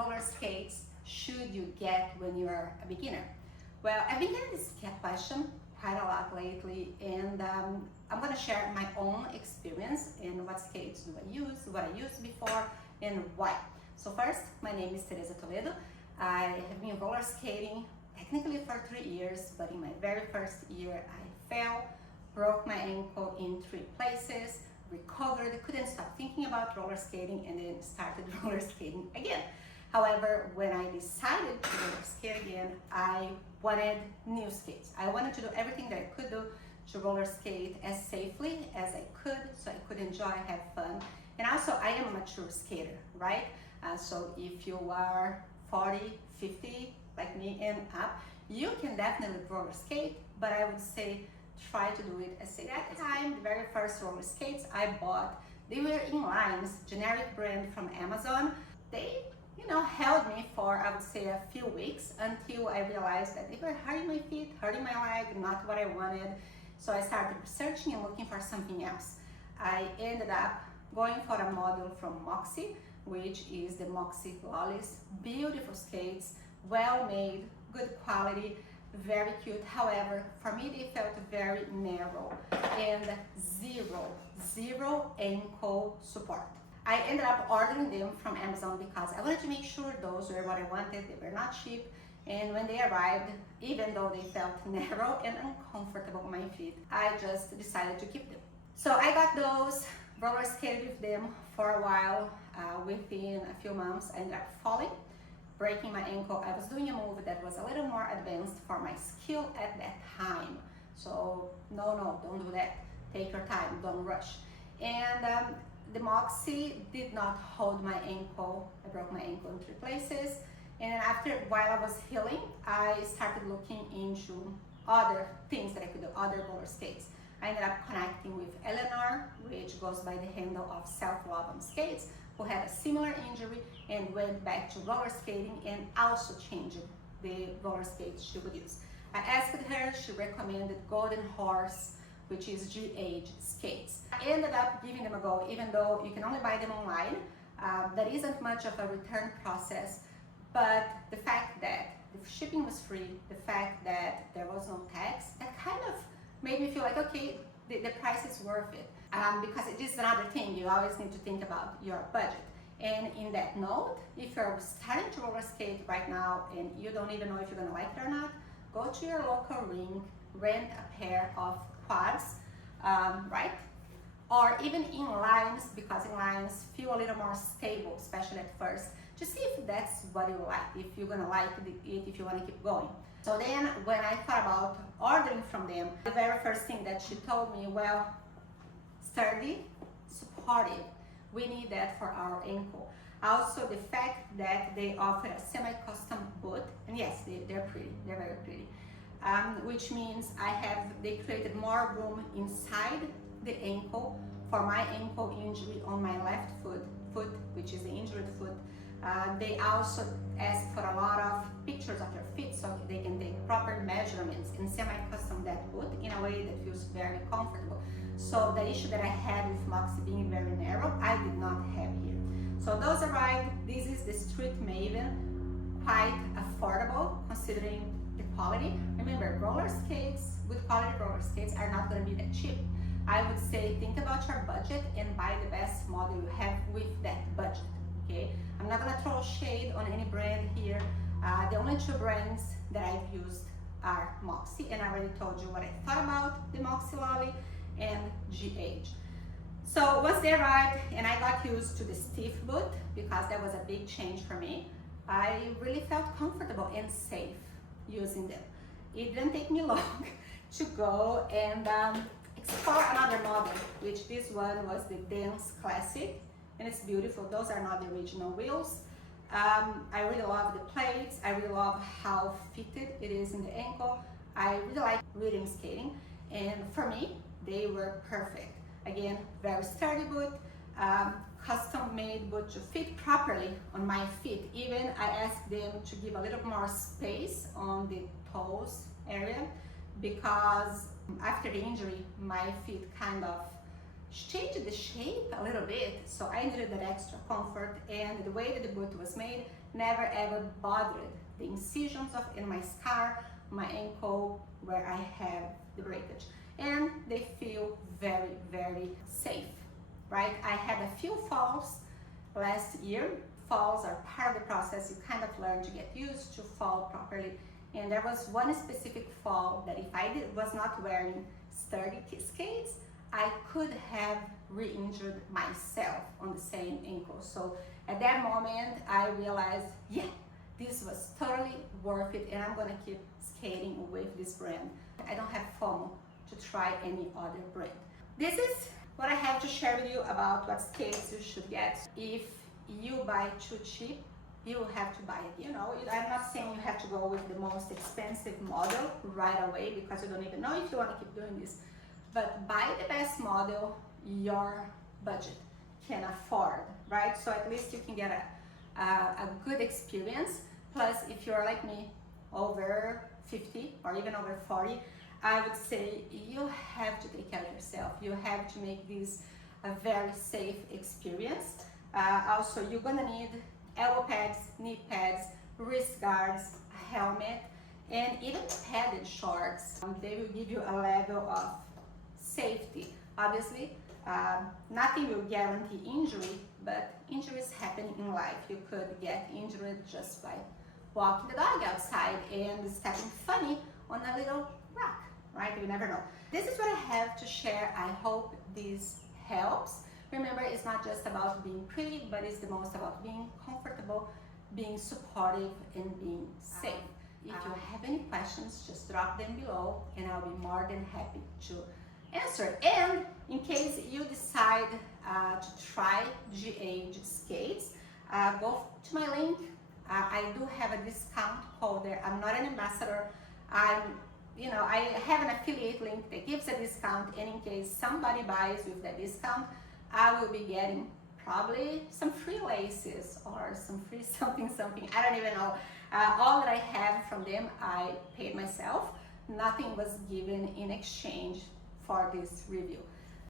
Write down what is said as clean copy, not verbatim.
roller skates should you get when you are a beginner? Well, I've been getting this question quite a lot lately, and I'm going to share my own experience and what skates do I use, what I used before, and why. So first, my name is Tereza Toledo. I have been roller skating technically for 3 years, but in my very first year I fell, broke my ankle in 3 places, recovered, couldn't stop thinking about roller skating, and then started roller skating again. However, when I decided to roller skate again, I wanted new skates. I wanted to do everything that I could do to roller skate as safely as I could, so I could enjoy, have fun. And also, I am a mature skater, right? So if you are 40, 50, like me and up, you can definitely roller skate, but I would say try to do it as safe. At that time, the very first roller skates I bought, they were in lines, generic brand from Amazon. They held me for, I would say, a few weeks until I realized that they were hurting my feet, hurting my leg, not what I wanted. So I started researching and looking for something else. I ended up going for a model from Moxie, which is the Moxie Lollies. Beautiful skates, well made, good quality, very cute. However, for me they felt very narrow and zero ankle support. I ended up ordering them from Amazon because I wanted to make sure those were what I wanted. They were not cheap, and when they arrived, even though they felt narrow and uncomfortable on my feet, I just decided to keep them. So I got those, roller skated with them for a while. Within a few months I ended up falling, breaking my ankle. I was doing a move that was a little more advanced for my skill at that time. So no, don't do that. Take your time, don't rush. And the Moxie did not hold my ankle. I broke my ankle in 3 places. And then while I was healing, I started looking into other things that I could do, other roller skates. I ended up connecting with Eleanor, which goes by the handle of Self-Love on Skates, who had a similar injury and went back to roller skating and also changed the roller skates she would use. I asked her, she recommended Golden Horse, which is GH skates. I ended up giving them a go, even though you can only buy them online. There isn't much of a return process, but the fact that the shipping was free, the fact that there was no tax, that kind of made me feel like, okay, the price is worth it. Because it is another thing, you always need to think about your budget. And in that note, if you're starting to roller skate right now and you don't even know if you're gonna like it or not, go to your local ring, rent a pair of quads, right? Or even in lines, because in lines feel a little more stable, especially at first, to see if that's what you like, if you're gonna like it, if you wanna keep going. So then when I thought about ordering from them, the very first thing that she told me, well, sturdy, supportive, we need that for our ankle. Also the fact that they offer a semi-custom boot, and yes, they're pretty, they're very pretty. Which means they created more room inside the ankle for my ankle injury on my left foot, which is the injured foot. They also ask for a lot of pictures of your feet so they can take proper measurements and semi-custom that boot in a way that feels very comfortable. So the issue that I had with Moxie being very narrow, I did not have here. So those arrived. This is the Street Maven, quite affordable considering the quality. Remember, roller skates, good quality roller skates are not going to be that cheap. I would say think about your budget and buy the best model you have with that budget. Okay, I'm not going to throw shade on any brand here. The only 2 brands that I've used are Moxie, and I already told you what I thought about the Moxie Lolly and GH. So once they arrived and I got used to the stiff boot, because that was a big change for me, I really felt comfortable and safe using them. It didn't take me long to go and explore another model, which this one was the Dance Classic, and it's beautiful. Those are not the original wheels. I really love the plates. I really love how fitted it is in the ankle. I really like rhythm skating, and for me, they were perfect. Again, very sturdy boot, custom made boot to fit properly on my feet. Even I asked them to give a little more space on the toes area, because after the injury, my feet kind of changed the shape a little bit, so I needed that extra comfort, and the way that the boot was made, never ever bothered the incisions in my scar, my ankle where I have the breakage. And they feel very, very safe, right? I had a few falls last year. Falls are part of the process. You kind of learn to get used to fall properly. And there was one specific fall that if I was not wearing sturdy skates, I could have re-injured myself on the same ankle. So at that moment, I realized, yeah, this was totally worth it, and I'm gonna keep skating with this brand. I don't have FOMO to try any other brand. This is what I have to share with you about what skates you should get. If you buy too cheap, you have to buy it. You know, I'm not saying you have to go with the most expensive model right away, because you don't even know if you want to keep doing this. But buy the best model your budget can afford, right? So at least you can get a good experience. Plus, if you're like me, over 50 or even over 40, I would say you have to take care of yourself. You have to make this a very safe experience. Also, you're gonna need elbow pads, knee pads, wrist guards, a helmet, and even padded shorts. They will give you a level of safety. Obviously, nothing will guarantee injury, but injuries happen in life. You could get injured just by walking the dog outside and stepping funny on a little rock, right? You never know. This is what I have to share. I hope this helps. Remember, it's not just about being pretty, but it's the most about being comfortable, being supportive, and being safe. If you have any questions, just drop them below, and I'll be more than happy to answer. And in case you decide to try G-Age skates, go to my link. I do have a discount code there. I'm not an ambassador. I have an affiliate link that gives a discount, and in case somebody buys with that discount, I will be getting probably some free laces or some free something. I don't even know. All that I have from them, I paid myself. Nothing was given in exchange for this review.